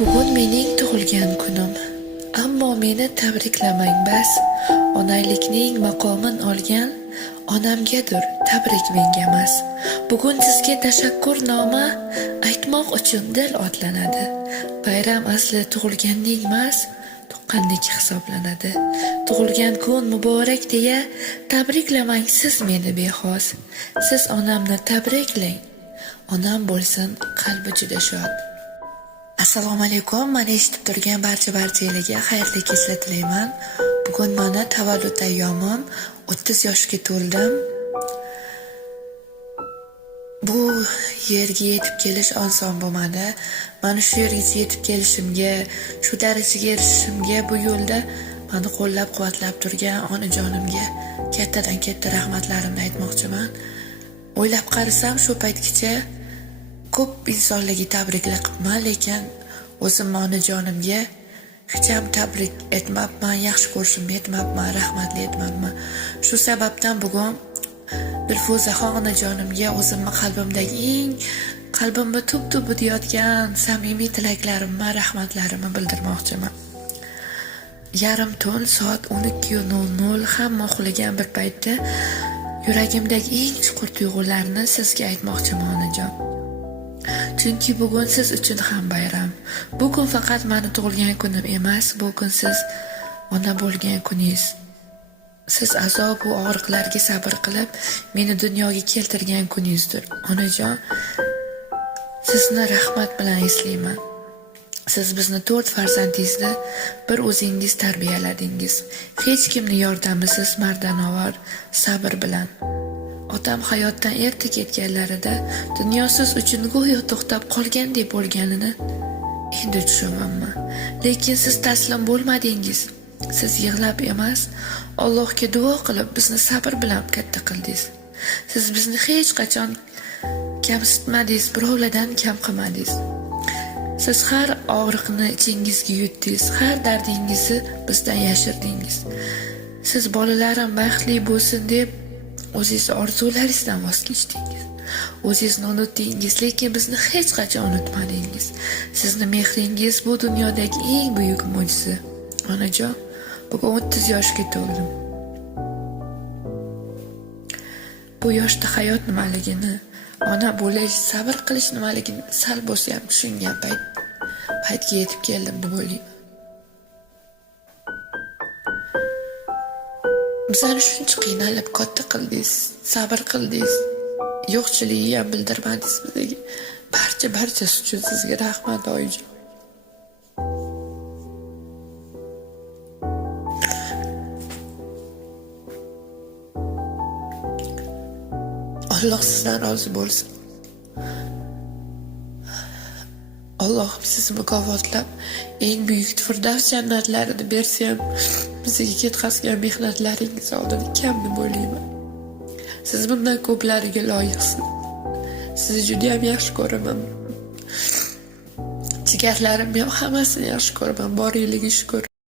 Bugun mening tug'ilgan kunim. Ammo meni tabriklamang bas. Onaylikning maqomin olgan onamgadir, tabrik menga emas. Bugun sizga tashakkurnoma aytmoq uchun dil otlanadi. Bayram asli tug'ilganning emas, tuqqanlik hisoblanadi. Tug'ilgan kun muborak deya tabriklamang siz meni bexos. Siz onamni tabriklang. Onam bo'lsin qalbi juda shod. Assalomu alaykum. Meni eshitib turgan barchalarga xayrli kechlar tilayman. Bugun mana tavallud ayyomim, 30 yoshga to'ldim. Bu yerga yetib kelish oson bo'lmadi. Mana shu yerga yetib kelishimga, shu darajaga erishishimga bu yo'lda meni qo'llab-quvvatlab turgan onajonimga kattadan katta rahmatlarimni aytmoqchiman. O'ylab qarasam, shu paytgacha ko'p insonlarga tabriklar qilibman, lekin o'zim onajonimga hech ham tabrik etmabman, yaxshi ko'rishimni aytmabman, rahmatli aytmabman. Shu sababdan bugun Dilfuzaxon onajonimga o'zimni qalbimdagi qalbimni tub-tub deyotgan samimiy tilaklarimni, rahmatlarimni bildirmoqchiman. Yarim tun soat 12:00 hamma uxlagan bir paytda yuragimdagi eng chuqur tuyg'ularni sizga aytmoqchiman onajon. Chunki bugun siz uchun ham bayram. Bu kun faqat meni tug'ilgan kunim emas, bu kun siz ona bo'lgan kuningiz. Siz azob va og'riqlarga sabr qilib, meni dunyoga keltirgan kuningizdir. Onajon, sizni rahmat bilan eslayman. Siz bizni 4 farzandingizni bir o'zingiz tarbiyaladingiz. Hech kimni yordamisiz, mardonavor, sabr bilan. Otam hayotdan erta ketganlarida dunyo siz uchun go'yo to'xtab qolgandek bo'lganini endi tushunaman. Lekin siz taslim bo'lmadingiz. Siz yig'lab emas, Allohga duo qilib bizni sabr bilan katta qildingiz. Siz bizni hech qachon kamsitmadingiz, birovlardan kam qilmadingiz. Siz har og'riqni ichingizga yutdingiz, har dardingizni bizdan yashirdingiz. Siz bolalarim baxtli bo'lsin deb o'zingiz orzularingizdan voz kechdingiz. O'zingizni unutdingiz, lekin bizni hech qachon unutmadingiz. Sizni mehringiz bu dunyodagi eng buyuk mo'jiza. Onajon, bugun 30 yoshga to'ldim. Bu yoshda hayot nimaligini, ona bo'lish, sabr qilish nimaligini sal bo'lsa ham tushungan paytga yetib keldim deb o'ylayman. Bizani shuncha qiynalib katta qildingiz, sabr qildingiz. Yo'qchilikni ham bildirmadingiz bizga. Barchasi uchun sizga rahmat oyijon. Alloh sizdan rozi bo'lsin. Allohim sizni mukofotlab eng buyuk Firdavs jannatlarini bersa ham bizga ketkazgan mehnatlaringiz oldida kam deb o'ylayman. Siz bundan ko'plariga loyiqsiz. Sizni juda ham yaxshi ko'raman. Jigarlarim ham hammasini yaxshi ko'raman. Borligiga shukr.